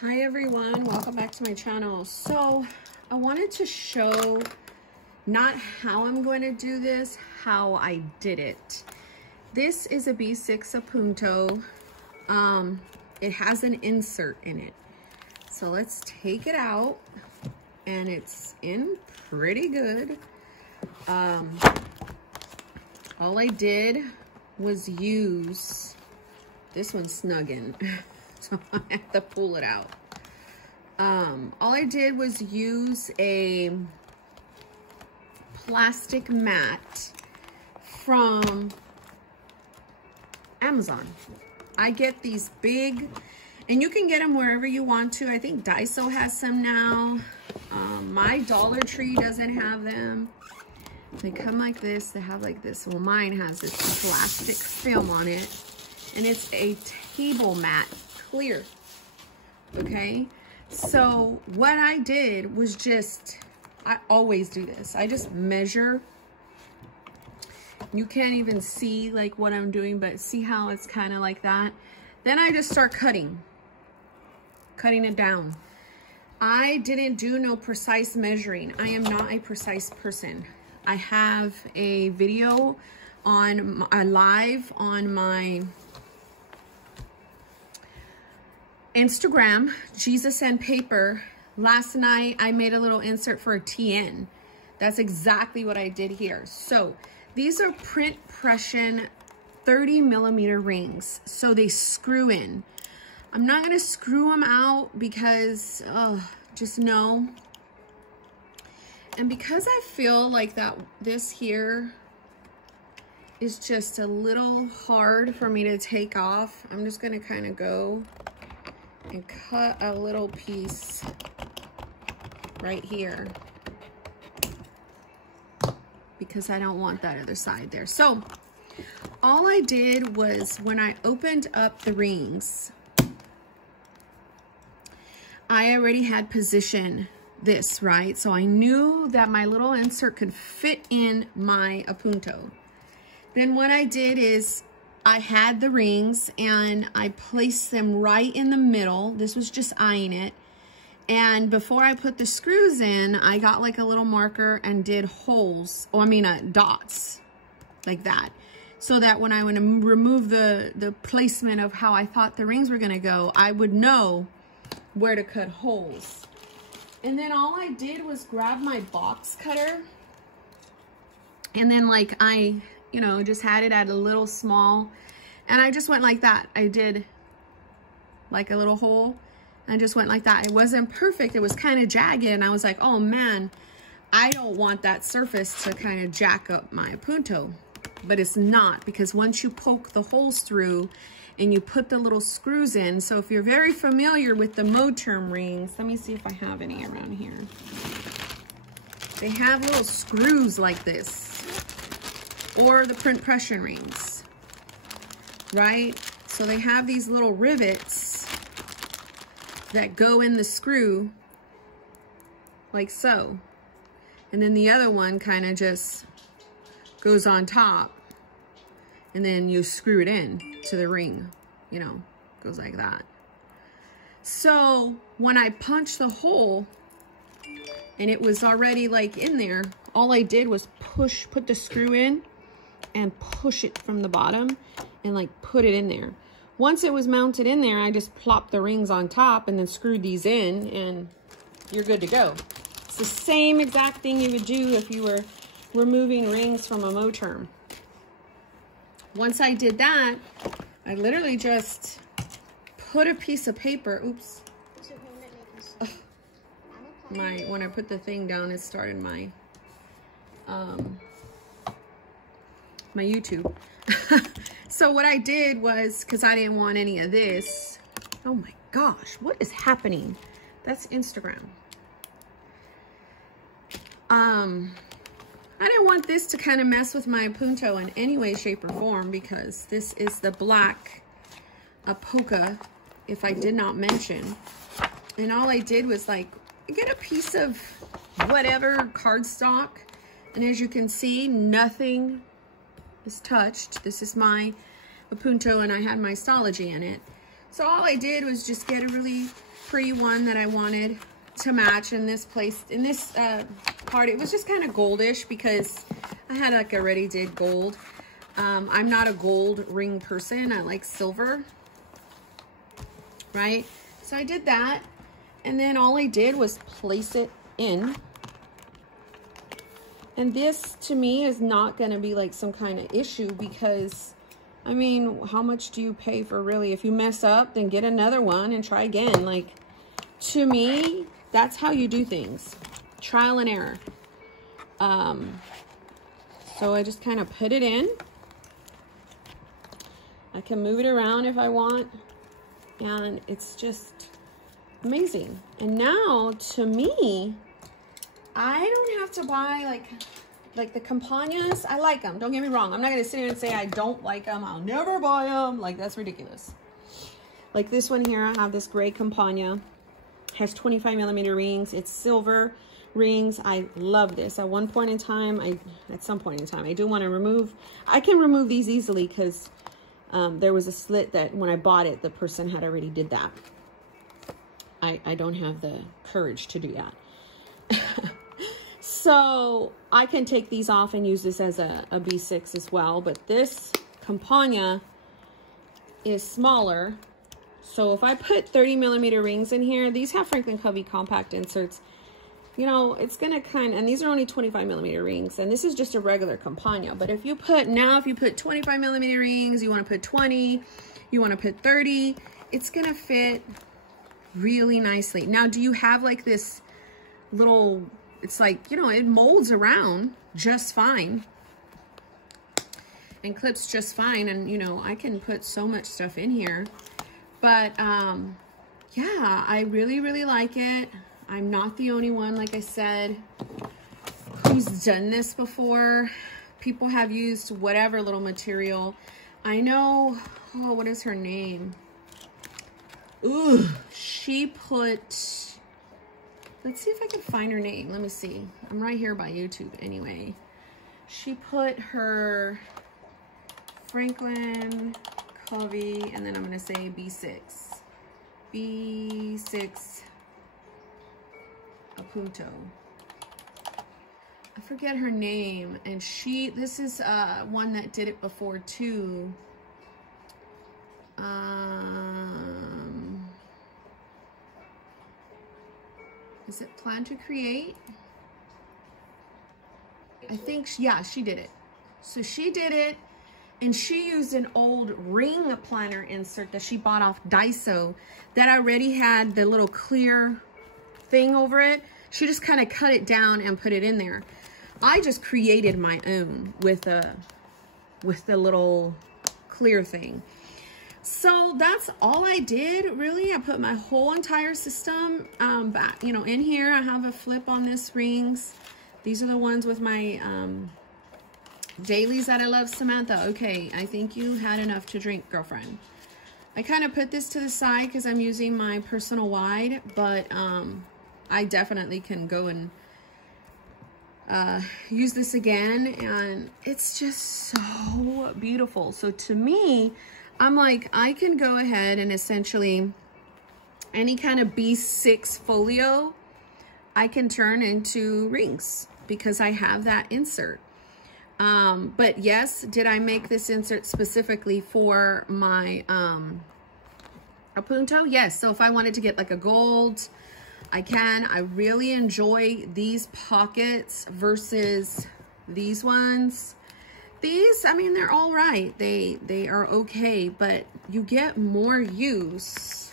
Hi everyone, welcome back to my channel. So I wanted to show not how I'm going to do this, how I did it. This is a B6 Appunto. It has an insert in it. So let's take it out, and it's in pretty good. All I did was use, this one's snug in. So I have to pull it out. All I did was use a plastic mat from Amazon. I get these big, and you can get them wherever you want to. I think Daiso has some now. My Dollar Tree doesn't have them. They come like this. They have like this. Well, mine has this plastic film on it, and it's a table mat. Clear. Okay, so what I did was I always do this. I just measure. You can't even see like what I'm doing, but see how it's kind of like that. Then I just start cutting it down. I didn't do no precise measuring. I am not a precise person. I have a video on live on my Instagram, Jesus and Paper. Last night I made a little insert for a TN. That's exactly what I did here. So these are print pression 30mm rings, so they screw in. I'm not gonna screw them out because just know, and because I feel like that this here is just a little hard for me to take off, I'm just gonna kind of go and cut a little piece right here because I don't want that other side there. So all I did was, when I opened up the rings, I already had positioned this, right? So I knew that my little insert could fit in my Appunto. Then what I did is I had the rings and I placed them right in the middle. This was just eyeing it. And before I put the screws in, I got like a little marker and did holes, dots like that. So that when I would remove the placement of how I thought the rings were gonna go, I would know where to cut holes. And then all I did was grab my box cutter, and then like I just had it at a little small, and I just went like that. I did like a little hole and just went like that. It wasn't perfect. It was kind of jagged, and I was like, oh man, I don't want that surface to kind of jack up my Appunto. But it's not, because once you poke the holes through and you put the little screws in, so if you're very familiar with the Moterm rings, let me see if I have any around here. They have little screws like this, or the print pression rings, right? So they have these little rivets that go in the screw like so. And then the other one kind of just goes on top, and then you screw it in to the ring, goes like that. So when I punched the hole and it was already like in there, all I did was put the screw in and push it from the bottom and like put it in there. Once it was mounted in there, I just plopped the rings on top and then screwed these in, and you're good to go. It's the same exact thing you would do if you were removing rings from a Moterm. Once I did that, I literally just put a piece of paper, oops. When I put the thing down, it started my my YouTube. So what I did was, because I didn't want any of this. Oh my gosh, what is happening? That's Instagram. I didn't want this to kind of mess with my Appunto in any way, shape, or form, because this is the black Apoca, if I did not mention. And all I did was like get a piece of whatever cardstock, and as you can see, nothing is touched. This is my Appunto, and I had my Stology in it. So all I did was just get a really pretty one that I wanted to match in this place, in this part. It was just kind of goldish because I had like already did gold. I'm not a gold ring person. I like silver, right? So I did that. And then all I did was place it in. And this to me is not going to be like some kind of issue because, I mean, how much do you pay for really? If you mess up, then get another one and try again. Like, to me, that's how you do things. Trial and error. So I just kind of put it in. I can move it around if I want. And it's just amazing. And now, to me, I don't have to buy like the Campagnas. I like them. Don't get me wrong. I'm not going to sit here and say I don't like them. I'll never buy them. Like, that's ridiculous. Like this one here, I have this gray Campagna. Has 25mm rings. It's silver rings. I love this. At one point in time, at some point in time, I do want to remove. I can remove these easily because there was a slit that when I bought it, the person had already did that. I don't have the courage to do that. So I can take these off and use this as a B6 as well. But this Campagna is smaller. So if I put 30mm rings in here, these have Franklin Covey compact inserts. You know, it's going to kind of, and these are only 25mm rings. And this is just a regular Campagna. But if you put, if you put 25mm rings, you want to put 20, you want to put 30, it's going to fit really nicely. Now, do you have like this little, it's like, you know, it molds around just fine and clips just fine. And, you know, I can put so much stuff in here. But, yeah, I really, really like it. I'm not the only one, like I said, who's done this before. People have used whatever little material. I know, oh, what is her name? Ooh, she put, let's see if I can find her name. Let me see. I'm right here by YouTube anyway. She put her Franklin Covey, and then I'm going to say B6. B6 Appunto. I forget her name. And this is one that did it before too. Is it Plan to Create? I think, yeah, she did it. So she did it, and she used an old ring planner insert that she bought off Daiso that already had the little clear thing over it. She just kind of cut it down and put it in there. I just created my own with the little clear thing. So that's all I did, really. I put my whole entire system back, you know, in here. I have a flip on this rings. These are the ones with my dailies that I love. Samantha, okay, I think you had enough to drink, girlfriend. I kind of put this to the side because I'm using my personal wide, but I definitely can go and use this again, and it's just so beautiful. So to me, I'm like, I can go ahead and essentially any kind of B6 folio I can turn into rings because I have that insert. But yes, did I make this insert specifically for my Appunto? Yes. So if I wanted to get like a gold, I can. I really enjoy these pockets versus these ones. These, I mean, they're all right. They are okay, but you get more use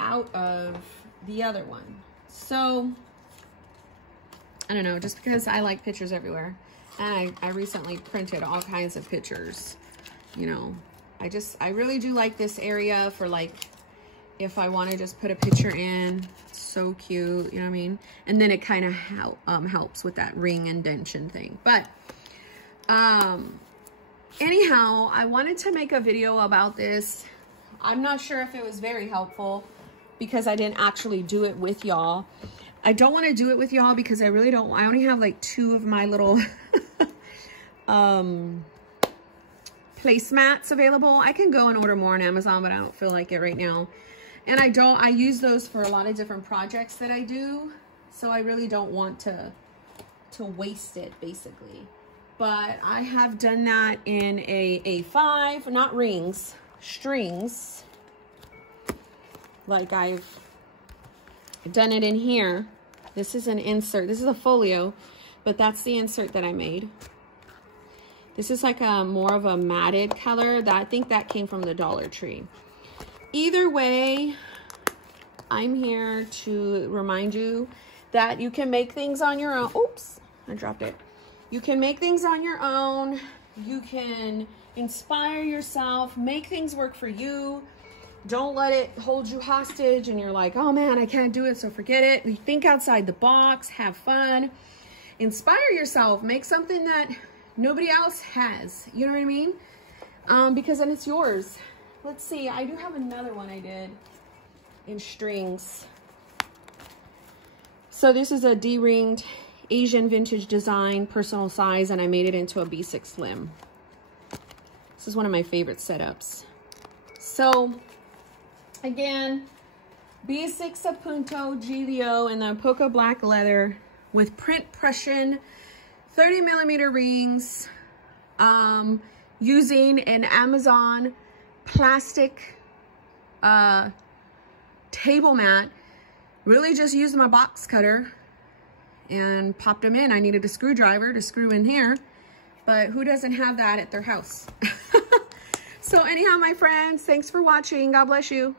out of the other one. So, I don't know, just because I like pictures everywhere. And I recently printed all kinds of pictures, you know. I really do like this area for like, if I want to just put a picture in. So cute, you know what I mean? And then it kind of helps with that ring indentation thing. But, anyhow, I wanted to make a video about this. I'm not sure if it was very helpful because I didn't actually do it with y'all. I don't want to do it with y'all because I really don't. I only have like 2 of my little placemats available. I can go and order more on Amazon, but I don't feel like it right now. And I use those for a lot of different projects that I do. So I really don't want to waste it, basically. But I have done that in a A5, not rings, strings. Like I've done it in here. This is an insert. This is a folio, but that's the insert that I made. This is like a more of a matted color. I think that came from the Dollar Tree. Either way, I'm here to remind you that you can make things on your own. Oops, I dropped it. You can make things on your own. You can inspire yourself, make things work for you. Don't let it hold you hostage and you're like, oh man, I can't do it, so forget it. You think outside the box, have fun, inspire yourself, make something that nobody else has. You know what I mean? Because then it's yours. Let's see, I do have another one I did in strings. So this is a D-ringed Asian vintage design, personal size, and I made it into a B6 slim. This is one of my favorite setups. So again, B6 Appunto Gillio in the Polka black leather with print Prussian 30mm rings, using an Amazon plastic table mat. Really just used my box cutter and popped them in. I needed a screwdriver to screw in here, but who doesn't have that at their house? So anyhow, my friends, thanks for watching. God bless you.